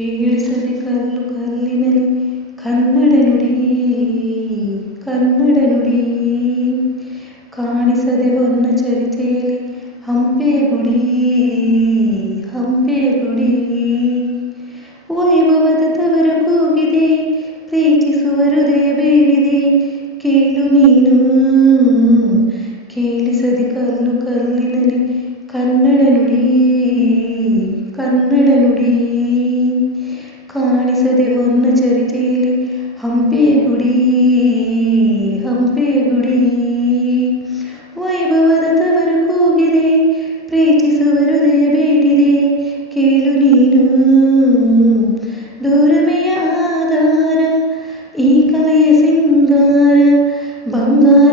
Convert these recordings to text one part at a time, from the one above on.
കേൾസലി കല്ലു കല്ലിനൽ കന്നടനുടി കന്നടനുടി കാണിസതി വന്ന ചരിത്രയിൽ ഹംപേകുടി ഹംപേകുടി വൈഭവത തവരു കൂകിതെ പ്രീതിസുവരു ദേവേരിതെ കേളു നീനു കേളിസതി കല്ലു കല്ലിനൽ കന്നടനുടി കന്നടനുടീ ಕಾಣಿಸದೆ ಹೊನ್ನ ಚರಿತೆಯಲ್ಲಿ ಹಂಪೆ ಗುಡಿ ಹಂಪೆ ಗುಡಿ ವೈಭವದ ತವರು ಕೂಗಿದೆ ಪ್ರೀತಿಸುವ ಹೃದಯ ಬೇಡಿದೆ ಕೇಳು ನೀನು ದೂರಮೆಯಾದಾರ ಈ ಕಲೆಯ ಸಿಂಗಾರ ಬಂಗಾರ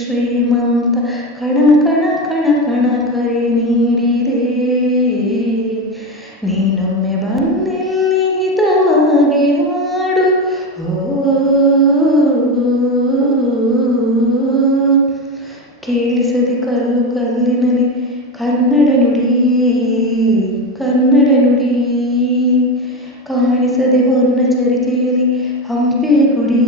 ಶ್ರೀಮಂತ ಕಣ ಕಣ ಕಣ ಕಣ ಕರೆ ನೀಡಿದೆ ನೀನೊಮ್ಮೆ ಬಂದಿಲ್ಲ ಹಿತವಾಗಿ ಮಾಡು ಕೇಳಿಸದೆ ಕಲ್ಲು ಕಲ್ಲಿನಲ್ಲಿ ಕನ್ನಡ ನುಡಿ ಕನ್ನಡ ನುಡಿ ಕಾಣಿಸದೆ ಹೊನ್ನ ಚರಿತೆಯಲ್ಲಿ ಹಂಪೆ ಗುಡಿ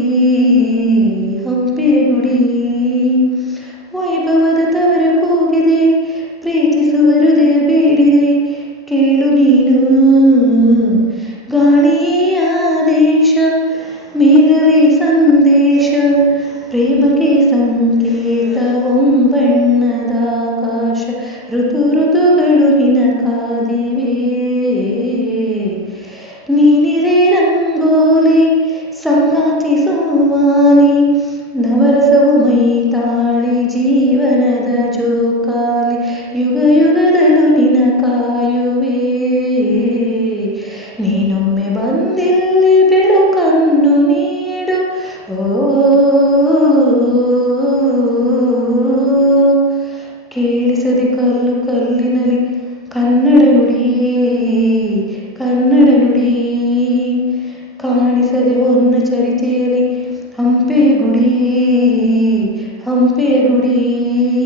मेनरे सन्देश प्रेमके सङ्केतवं वर्णदाकाश ऋतु ऋतुगळु निनका दिवे नीनिरे नी रङ्गोले सङ्गाति सुवानि ಸದೆ ಒನ್ನ ಚರಿತೀರಿ ಹಂಪೆ ಗುಡಿ ಹಂಪೆ ಗುಡಿ